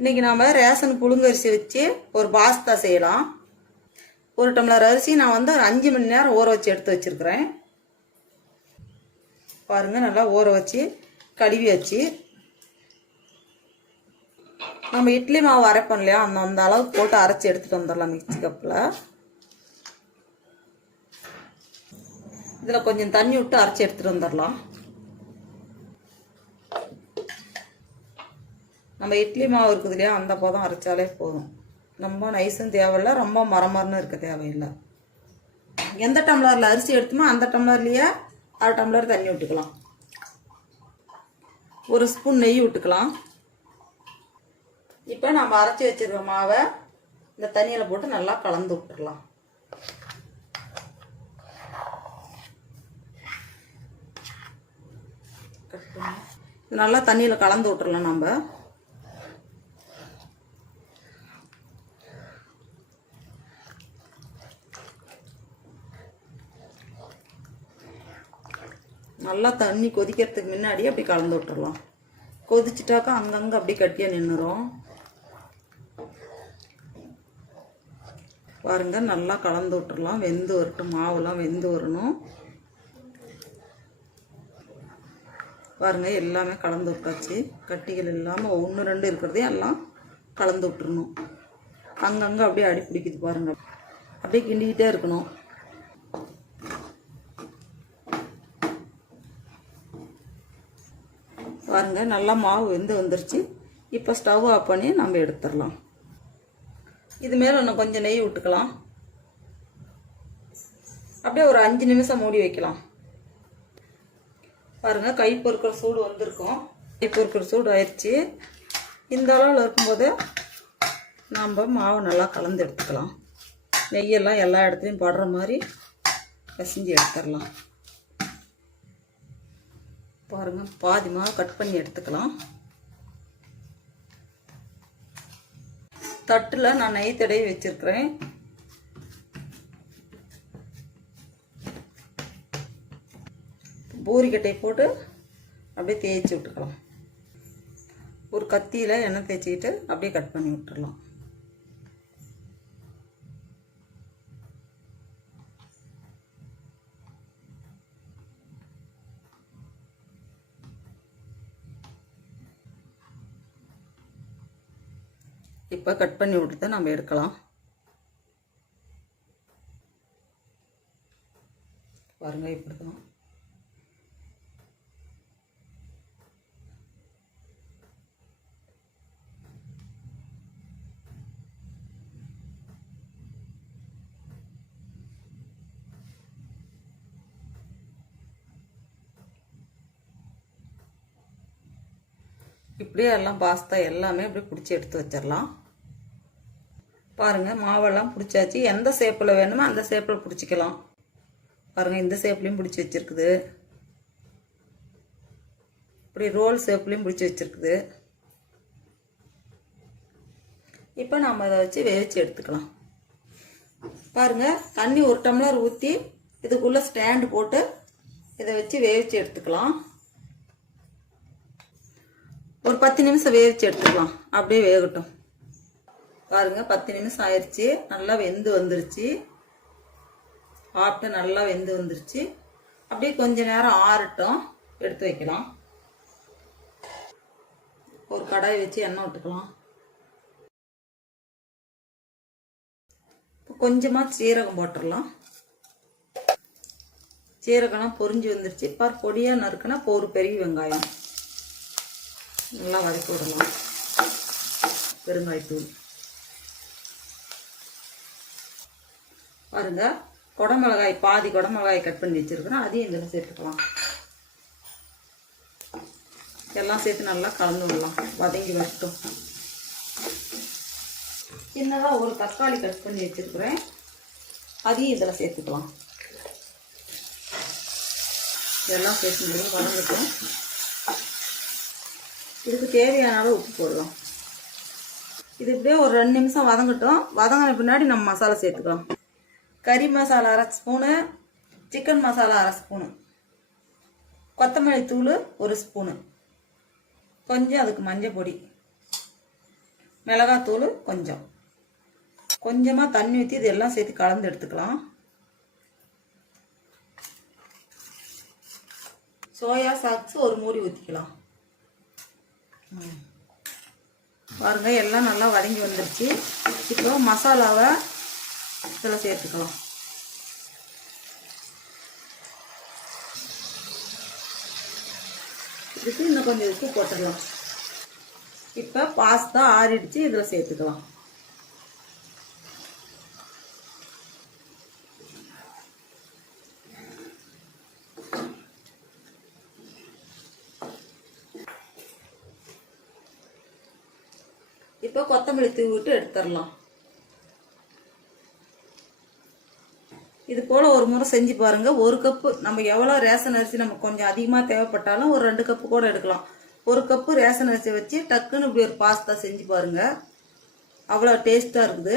இன்றைக்கி நாம் ரேஷன் புழுங்கரிசி வச்சு ஒரு பாஸ்தா செய்யலாம். ஒரு டம்ளர் அரிசி நான் வந்து ஒரு அஞ்சு மணி நேரம் ஊற வச்சு எடுத்து வச்சுருக்கிறேன். பாருங்கள் நல்லா ஊற வச்சு கழுவி வச்சு. நம்ம இட்லி மாவு அரைப்போம் இல்லையா? அந்த அந்த அளவுக்கு போட்டு அரைச்சி எடுத்துகிட்டு வந்துடலாம் மிக்ஸி கப்பில். இதில் கொஞ்சம் தண்ணி விட்டு அரைச்சி எடுத்துகிட்டு வந்துடலாம். நம்ம இட்லி மாவு இருக்குது இல்லையா அந்த பதம் அரைச்சாலே போதும். ரொம்ப நைஸும் தேவையில்ல ரொம்ப மரமரன்னு இருக்க தேவையில்லை. எந்த டம்ளரில் அரிசி எடுத்துமோ அந்த டம்ளர்லேயே அரை டம்ளர் தண்ணி விட்டுக்கலாம் ஒரு ஸ்பூன் நெய் விட்டுக்கலாம் இப்போ நம்ம அரைச்சி வச்சிருக்க மாவை இந்த தண்ணியில் போட்டு நல்லா கலந்து விட்டுடலாம். நல்லா தண்ணியில் கலந்து விட்டுறலாம் நம்ம நல்லா தண்ணி கொதிக்கிறதுக்கு முன்னாடியே அப்படி கலந்து விட்டுறலாம். கொதிச்சிட்டாக்கா அங்கங்கே அப்படி கட்டியாக நின்றுடும் பாருங்க நல்லா கலந்து விட்டுறலாம். வெந்து வரட்டும். மாவுலாம் வெந்து வரணும். பாருங்க எல்லாமே கலந்து விட்டாச்சு. கட்டிகள் இல்லாமல் ஒன்று ரெண்டு இருக்கிறதையும் எல்லாம் கலந்து விட்டுருணும் அங்கங்கே அப்படியே அடி பிடிக்குது பாருங்க. அப்படியே கிண்டிக்கிட்டே இருக்கணும். பாருங்க நல்லா மாவு வெந்து வந்துருச்சு. இப்போ ஸ்டவ் ஆஃப் பண்ணி நம்ம எடுத்துடலாம். இது மேலே இன்னும் கொஞ்சம் நெய் விட்டுக்கலாம் அப்படியே ஒரு அஞ்சு நிமிஷம் மூடி வைக்கலாம். பாருங்க கை பொறுக்கிற சூடு வந்திருக்கும். கை பொறுக்கிற சூடு ஆயிடுச்சு. இந்த அளவில் இருக்கும்போது நம்ம மாவு நல்லா கலந்து எடுத்துக்கலாம். நெய்யெல்லாம் எல்லா இடத்துலையும் படுற மாதிரி பிசைஞ்சு எடுத்துடலாம். பாருங்க பாதி மாவு கட் பண்ணி எடுத்துக்கலாம். தட்டில் நான் நெய் தடவி வச்சிருக்கிறேன். பூரிக்கட்டை போட்டு அப்படியே தேய்ச்சி விட்டுக்கலாம். ஒரு கத்தியில் எண்ணெய் தேய்ச்சிக்கிட்டு அப்படியே கட் பண்ணி விட்டுடலாம் இப்போ கட் பண்ணி விட்டுட்டு நம்ம எடுக்கலாம். பாருங்கள் இப்படி தான் இப்படியே எல்லாம் பாஸ்தா எல்லாமே இப்படி பிடிச்சி எடுத்து வச்சிடலாம் பாருங்கள் மாவெல்லாம் பிடிச்சாச்சு. எந்த ஷேப்பில் வேணுமோ அந்த ஷேப்பில் பிடிச்சிக்கலாம். பாருங்கள் இந்த ஷேப்லேயும் பிடிச்சி வச்சுருக்குது. இப்படி ரோல் ஷேப்லேயும் பிடிச்சி வச்சுருக்குது. இப்போ நம்ம அதை வச்சு வேவிச்சு எடுத்துக்கலாம். பாருங்கள் தண்ணி ஒரு டம்ளர் ஊற்றி இதுக்குள்ளே ஸ்டாண்டு போட்டு இதை வச்சு வேவிச்சு எடுத்துக்கலாம். ஒரு பத்து நிமிஷம் வேவிச்சு எடுத்துக்கலாம். அப்படியே வேகட்டும். பாருங்க பத்து நிமிஷம் ஆயிடுச்சு நல்லா வெந்து வந்துருச்சு. சாப்பிட்டு நல்லா வெந்து வந்துருச்சு. அப்படியே கொஞ்ச நேரம் ஆறட்டும். எடுத்து வைக்கலாம். ஒரு கடாய் வச்சு எண்ணெய் விட்டுக்கலாம். இப்போ கொஞ்சமாக சீரகம் போட்டுடலாம். சீரகம்லாம் பொரிஞ்சு வந்துருச்சு. பார் பொடியாக நறுக்குனா இப்போ ஒரு பெரிய வெங்காயம். நல்லா வதக்கி விடலாம் பெருங்காயத்தூள். பாருங்க குடமிளகாய் பாதி குடமிளகாய் கட் பண்ணி வச்சிருக்கிறேன். அதையும் இதில் சேர்த்துக்கலாம். எல்லாம் சேர்த்து நல்லா கலந்து விடலாம். வதங்கி வரட்டும். சின்னதாக ஒரு தக்காளி கட் பண்ணி வச்சுருக்குறேன். அதையும் இதில் சேர்த்துக்கலாம். இதெல்லாம் சேர்த்து வதங்கட்டும். இதுக்கு தேவையான அளவு உப்பு போடுவோம் இது இப்படியே ஒரு ரெண்டு நிமிஷம் வதங்கட்டும். வதங்கின பின்னாடி நம்ம மசாலா சேர்த்துக்கலாம். கறி மசாலா அரை ஸ்பூனு சிக்கன் மசாலா அரை ஸ்பூனு கொத்தமல்லி தூள் ஒரு ஸ்பூனு கொஞ்சம் அதுக்கு மஞ்சள் பொடி மிளகாத்தூள் கொஞ்சம். கொஞ்சமாக தண்ணி ஊற்றி இதெல்லாம் சேர்த்து கலந்து எடுத்துக்கலாம். சோயா சாக்ஸ் ஒரு மூடி ஊற்றிக்கலாம் பாருங்கள் எல்லாம் நல்லா வதங்கி வந்துருச்சு. இப்போ மசாலாவை இதில் சேர்த்துக்கலாம். இதுக்கு இன்னும் கொஞ்சம் உப்பு போட்டுடலாம் இப்போ பாஸ்தா ஆறிடுச்சு இதில் சேர்த்துக்கலாம். இப்போ கொத்தமல்லி தூவி விட்டு எடுத்துடலாம். இது போல் ஒரு முறை செஞ்சு பாருங்கள் ஒரு கப்பு நம்ம எவ்வளோ ரேஷன் அரிசி நமக்கு கொஞ்சம் அதிகமாக தேவைப்பட்டாலும் ஒரு ரெண்டு கப்பு கூட எடுக்கலாம். ஒரு கப்பு ரேஷன் அரிசி வச்சு டக்குன்னு இப்படி ஒரு பாஸ்தா செஞ்சு பாருங்கள் அவ்வளோ டேஸ்ட்டாக இருக்குது.